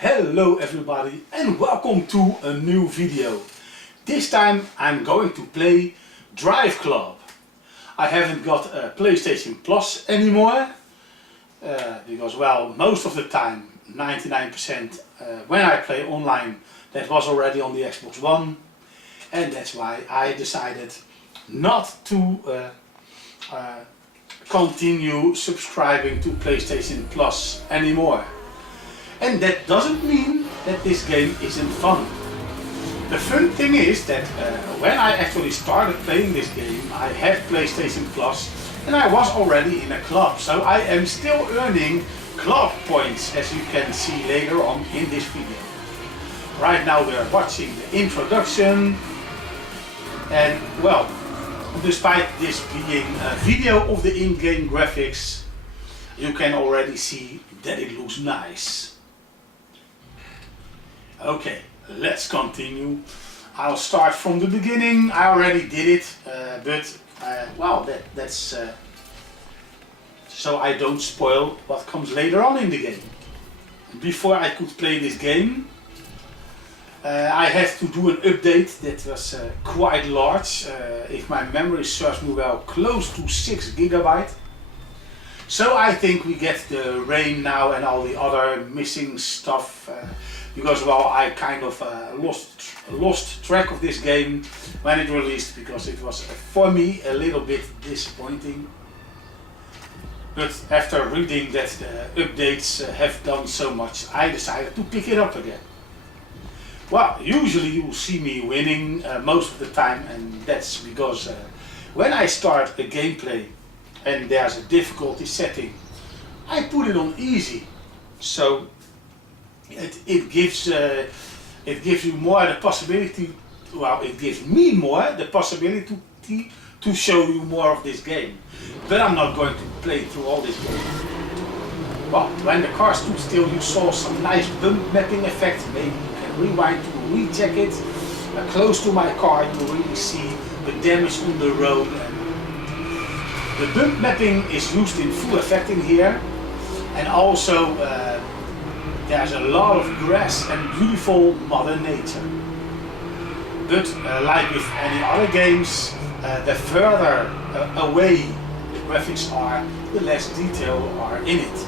Hello everybody and welcome to a new video. This time I'm going to play Driveclub. I haven't got a PlayStation Plus anymore because, well, most of the time, 99% when I play online, that was already on the Xbox One, and that's why I decided not to continue subscribing to PlayStation Plus anymore. And that doesn't mean that this game isn't fun. The fun thing is that when I actually started playing this game, I had PlayStation Plus and I was already in a club, so I am still earning club points, as you can see later on in this video. Right now we are watching the introduction, and well, despite this being a video of the in-game graphics, you can already see that it looks nice. Okay, let's continue. I'll start from the beginning. I already did it, well, that's so I don't spoil what comes later on in the game. Before I could play this game, I had to do an update that was quite large. If my memory serves me well, close to 6 GB. So I think we get the rain now and all the other missing stuff. Because, well, I kind of lost track of this game when it released, because it was for me a little bit disappointing. But after reading that the updates have done so much, I decided to pick it up again. Well, usually you will see me winning most of the time, and that's because when I start a gameplay and there's a difficulty setting, I put it on easy. So it gives you more the possibility, well, it gives me more the possibility to show you more of this game. But I'm not going to play through all this game. Well, when the car stood still, you saw some nice bump mapping effect. Maybe you can rewind to recheck it. Close to my car, you really see the damage on the road. And the bump mapping is used in full effect in here, and also there's a lot of grass and beautiful mother nature. But like with any other games, the further away the graphics are, the less detail are in it.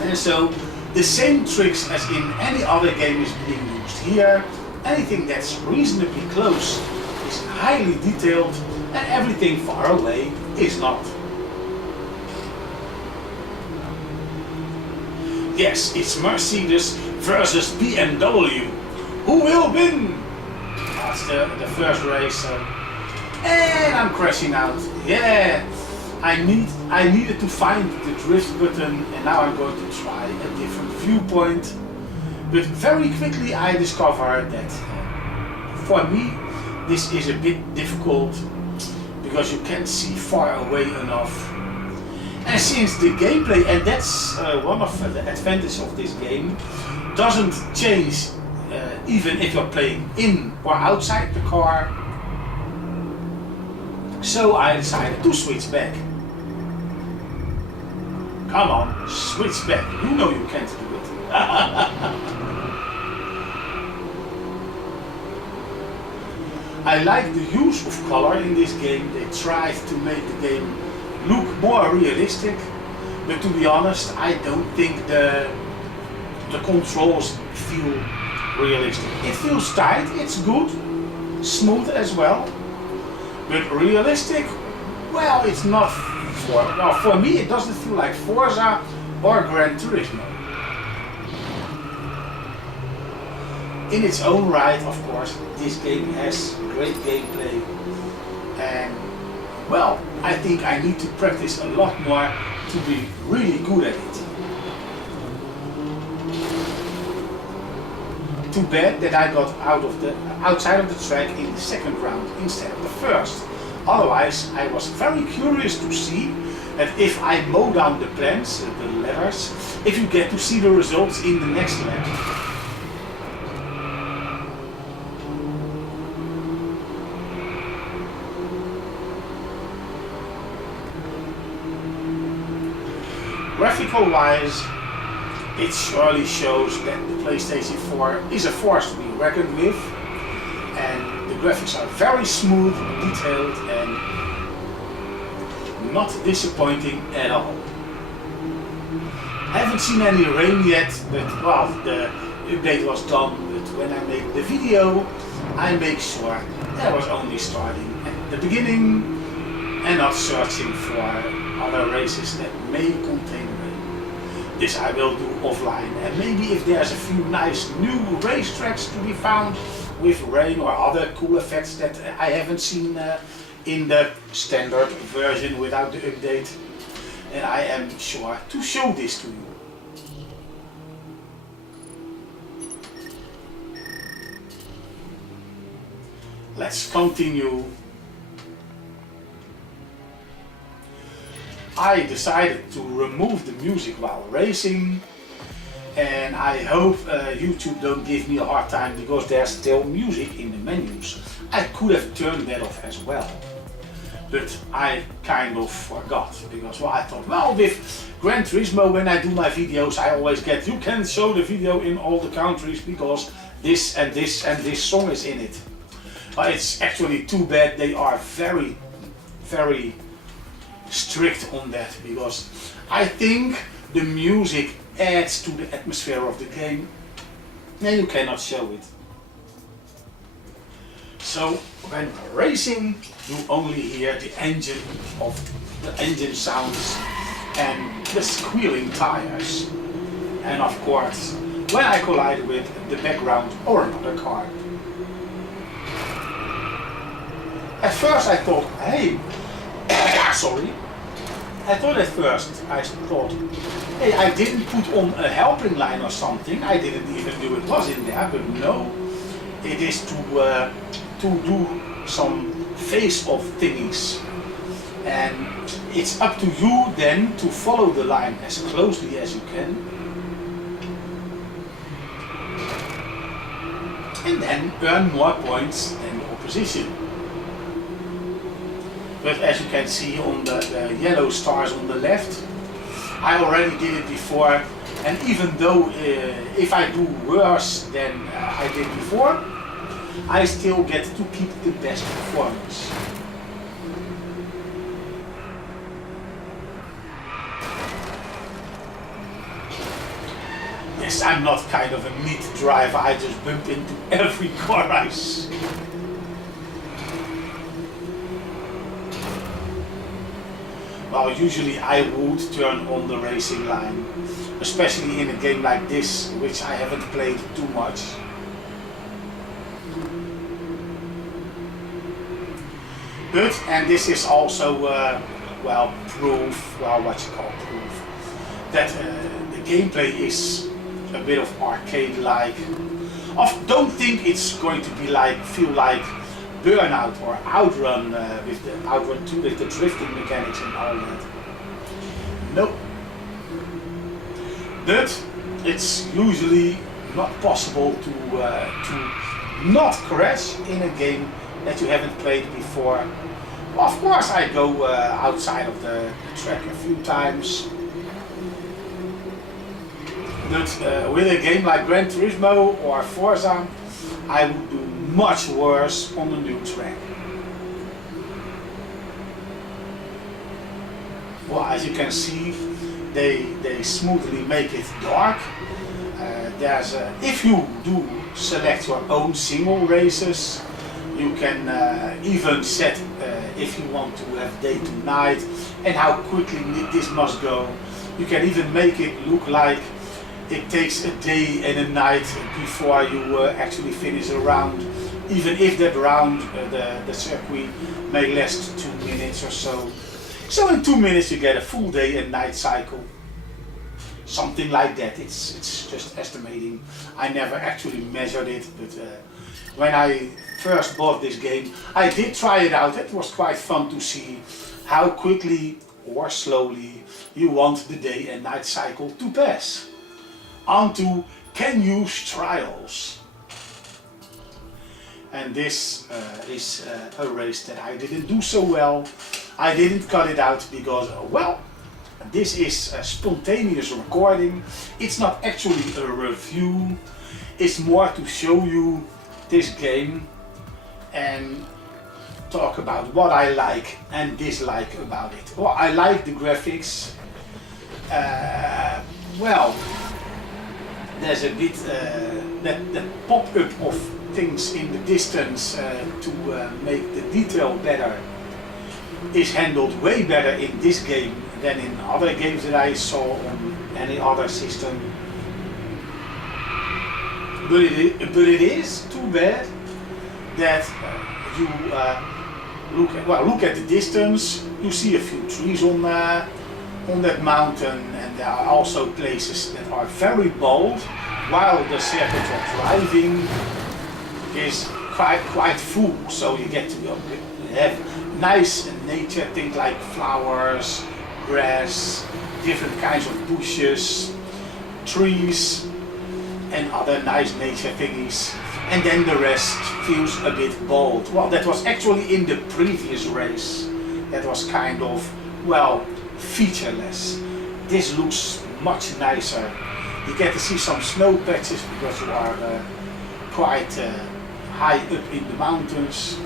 And so the same tricks as in any other game is being used here. Anything that's reasonably close is highly detailed, and everything far away is not. Yes, it's Mercedes versus BMW. Who will win? That's the first race. And I'm crashing out. Yeah, I needed to find the drift button, and now I'm going to try a different viewpoint. But very quickly I discovered that for me this is a bit difficult, because you can't see far away enough. And since the gameplay, and that's one of the advantages of this game, doesn't change even if you're playing in or outside the car, so I decided to switch back. Come on, switch back. You know you can't do it. I like the use of color in this game. They tried to make the game look more realistic, but to be honest, I don't think the controls feel realistic. It feels tight, it's good, smooth as well, but realistic, well, it's not. For me it doesn't feel like Forza or Gran Turismo. In its own right, of course, this game has great gameplay, and well, I think I need to practice a lot more to be really good at it. Too bad that I got outside of the track in the second round instead of the first. Otherwise, I was very curious to see that if I mow down the plants, the letters, if you get to see the results in the next lap. Graphical wise, it surely shows that the PlayStation 4 is a force to be reckoned with, and the graphics are very smooth, detailed, and not disappointing at all. I haven't seen any rain yet, but well, the update was done, but when I make the video, I make sure I was only starting at the beginning and not searching for other races that may contain rain. This I will do offline, and maybe if there's a few nice new racetracks to be found with rain or other cool effects that I haven't seen in the standard version without the update, and I am sure to show this to you. Let's continue. I decided to remove the music while racing, and I hope YouTube don't give me a hard time because there's still music in the menus. I could have turned that off as well, but I kind of forgot because well, I thought, well, with Gran Turismo when I do my videos I always get, you can show the video in all the countries because this and this and this song is in it. But it's actually too bad they are very, very strict on that, because I think the music adds to the atmosphere of the game and you cannot show it. So when racing you only hear the engine sounds and the squealing tires, and of course when I collide with the background or another car. At first I thought, hey, sorry. I thought, hey, I didn't put on a helping line or something. I didn't even know it was in there, but no, it is to do some face-off thingies. And it's up to you then to follow the line as closely as you can. And then earn more points than the opposition. But as you can see on the yellow stars on the left, I already did it before, and even though if I do worse than I did before, I still get to keep the best performance. Yes, I'm not kind of a neat driver, I just bump into every car I see. Well, usually I would turn on the racing line, especially in a game like this, which I haven't played too much. But, and this is also, well, proof, well, what you call proof, that the gameplay is a bit of arcade-like. Don't think it's going to be like, feel like Burnout or Outrun with the Outrun 2 with the drifting mechanics and all that. Nope. But it's usually not possible to not crash in a game that you haven't played before. Of course I go outside of the track a few times. But with a game like Gran Turismo or Forza, I would do much worse on the new track. Well, as you can see, they smoothly make it dark. If you do select your own single races, you can even set if you want to have day to night and how quickly this must go. You can even make it look like it takes a day and a night before you actually finish a round, even if that round, the circuit may last 2 minutes or so. So in 2 minutes you get a full day and night cycle. Something like that. It's just estimating. I never actually measured it, but when I first bought this game, I did try it out. It was quite fun to see how quickly or slowly you want the day and night cycle to pass. On to can use trials. And this is a race that I didn't do so well. I didn't cut it out because, well, this is a spontaneous recording. It's not actually a review. It's more to show you this game and talk about what I like and dislike about it. Well, I like the graphics. Well, there's a bit that pop-up of things in the distance to make the detail better is handled way better in this game than in other games that I saw on any other system. But it is too bad that you look at the distance. You see a few trees on that mountain, and there are also places that are very bold, while the circuit of driving is quite full. So you get to have nice nature things like flowers, grass, different kinds of bushes, trees, and other nice nature thingies, and then the rest feels a bit bold. Well, that was actually in the previous race. That was kind of, well, featureless. This looks much nicer. You get to see some snow patches because you are quite high up in the mountains.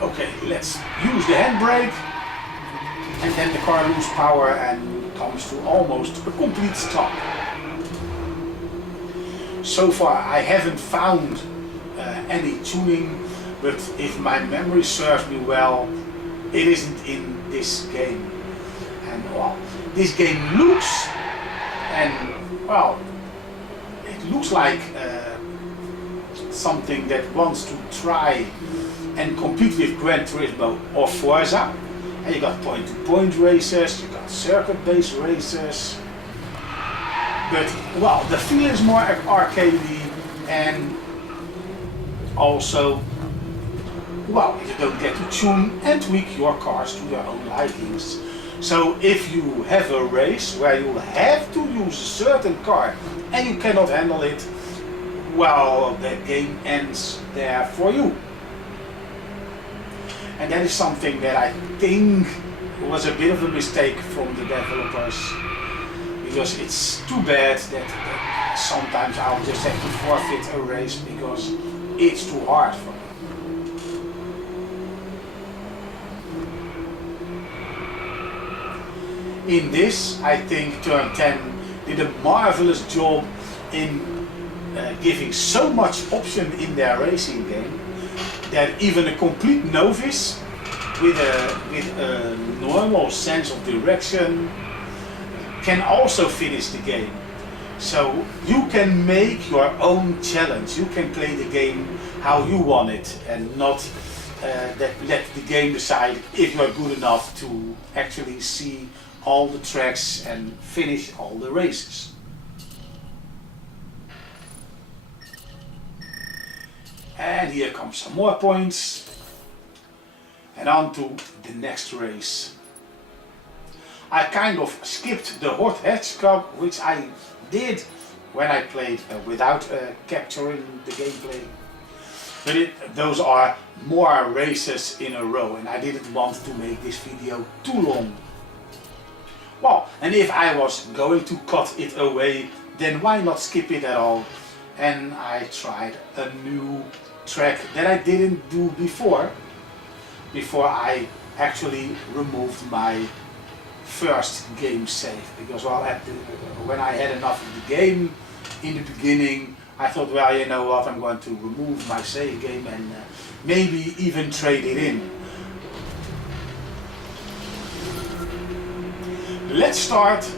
Okay, let's use the handbrake, and then the car loses power and comes to almost a complete stop. So far I haven't found any tuning, but if my memory serves me well, it isn't in this game. And well, this game looks, and well, it looks like something that wants to try and compete with Gran Turismo or Forza. And you got point-to-point races, you got circuit-based races. But well, the feel is more arcadey, and also, well, you don't get to tune and tweak your cars to your own likings. So if you have a race where you have to use a certain car and you cannot handle it, well, the game ends there for you. And that is something that I think was a bit of a mistake from the developers, because it's too bad that sometimes I'll just have to forfeit a race because it's too hard for me. In this, I think Turn 10 did a marvelous job in giving so much option in their racing game that even a complete novice with a normal sense of direction can also finish the game. So you can make your own challenge. You can play the game how you want it, and not let the game decide if you are good enough to actually see all the tracks and finish all the races. And here comes some more points, and on to the next race. I kind of skipped the hot hatch cup, which I did when I played without capturing the gameplay. But those are more races in a row, and I didn't want to make this video too long. Well, and if I was going to cut it away, then why not skip it at all? And I tried a new track that I didn't do before I actually removed my first game save. Because well, when I had enough of the game in the beginning, I thought, well, you know what, I'm going to remove my save game and maybe even trade it in. Let's start.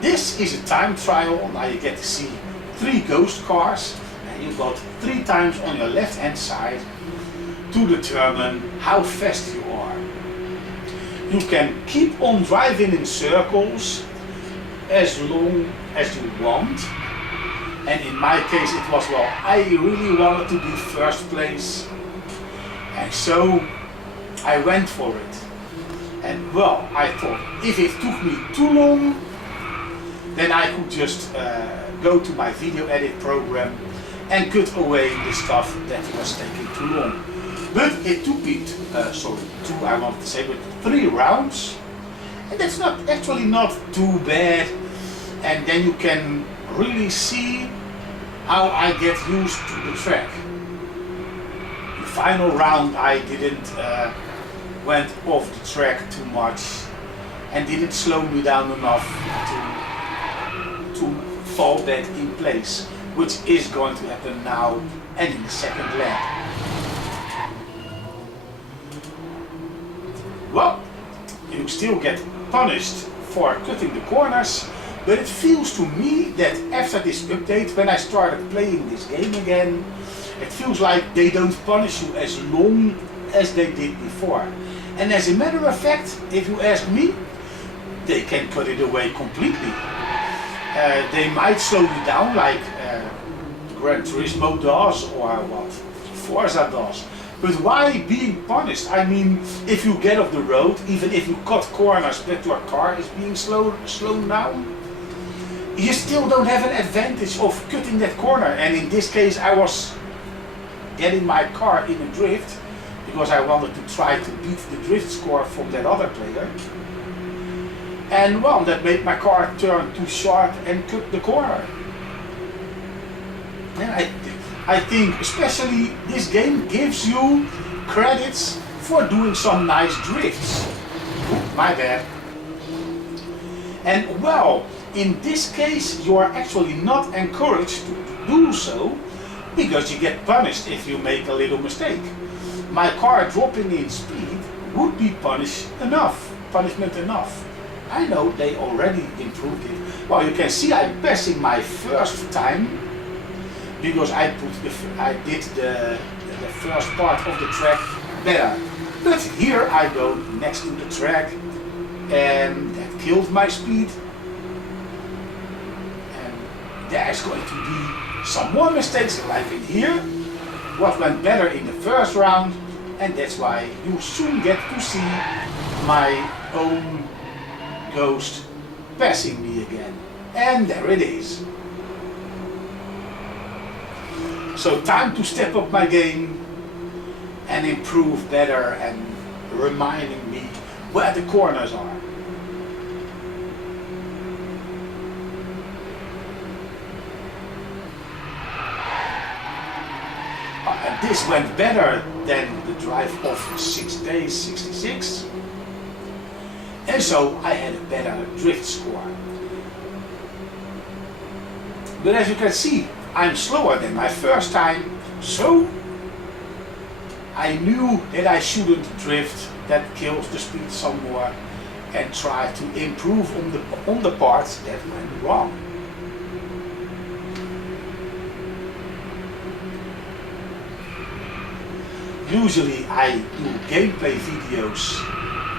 This is a time trial. Now you get to see 3 ghost cars, and you've got 3 times on your left hand side to determine how fast you are. You can keep on driving in circles as long as you want, and in my case it was, well, I really wanted to be first place, and so I went for it. And well, I thought if it took me too long, then I could just go to my video edit program and cut away the stuff that was taking too long. But it took me, I wanted to say, but 3 rounds. And that's actually not too bad. And then you can really see how I get used to the track. The final round I didn't went off the track too much and didn't slow me down enough to fall back in place, which is going to happen now and in the second lap. Well, you still get punished for cutting the corners, but it feels to me that after this update, when I started playing this game again, it feels like they don't punish you as long as they did before. And as a matter of fact, if you ask me, they can cut it away completely. They might slow you down like Gran Turismo does or what Forza does. But why being punished? I mean, if you get off the road, even if you cut corners but your car is being slowed down, you still don't have an advantage of cutting that corner. And in this case I was getting my car in a drift because I wanted to try to beat the drift score from that other player. And well, that made my car turn too sharp and cut the corner. And I think especially this game gives you credits for doing some nice drifts. My bad. And well, in this case you are actually not encouraged to do so because you get punished if you make a little mistake. My car dropping in speed would be punishment enough. I know they already improved it. Well, you can see I'm passing my first time because I did the first part of the track better. But here I go next to the track and that killed my speed. And there's going to be some more mistakes like in here. What went better in the first round, and that's why you soon get to see my own ghost passing me again. And there it is. So time to step up my game and improve better and reminding me where the corners are. And this went better than the drive of 6 days 66. And so I had a better drift score. But as you can see, I'm slower than my first time, so I knew that I shouldn't drift, that kills the speed some more, and try to improve on the parts that went wrong. Usually I do gameplay videos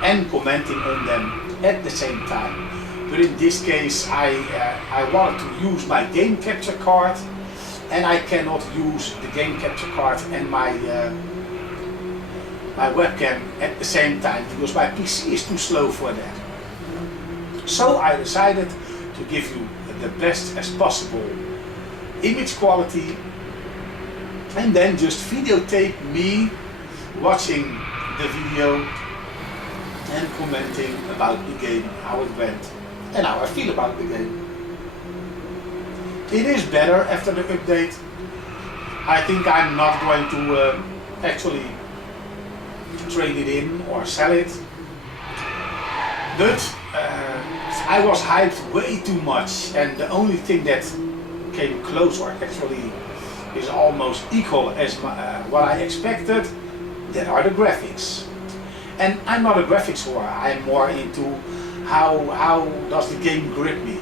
and commenting on them at the same time. But in this case I wanted to use my game capture card, and I cannot use the game capture card and my webcam at the same time because my PC is too slow for that. So I decided to give you the best as possible image quality and then just videotape me watching the video and commenting about the game, how it went and how I feel about the game. It is better after the update. I think I'm not going to actually trade it in or sell it. But I was hyped way too much, and the only thing that came close or actually is almost equal as what I expected, that are the graphics. And I'm not a graphics whore, I'm more into how does the game grip me.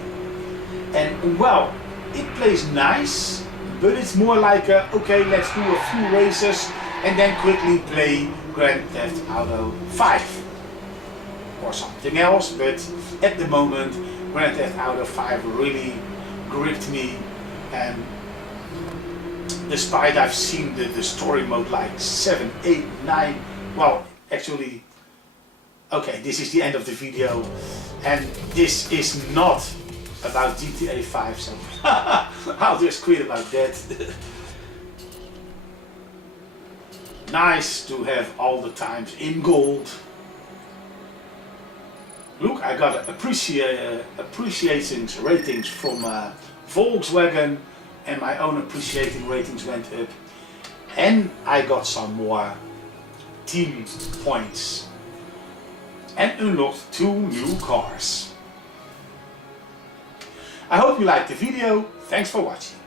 And well, it plays nice, but it's more like okay, let's do a few races and then quickly play Grand Theft Auto 5 or something else. But at the moment Grand Theft Auto 5 really gripped me, and despite I've seen the story mode like 7, 8, 9, well actually Okay, this is the end of the video, and this is not about GTA 5, so I'll just quit about that. Nice to have all the times in gold. Look, I got appreciating ratings from Volkswagen, and my own appreciating ratings went up. And I got some more team points. And unlocked 2 new cars. I hope you liked the video. Thanks for watching.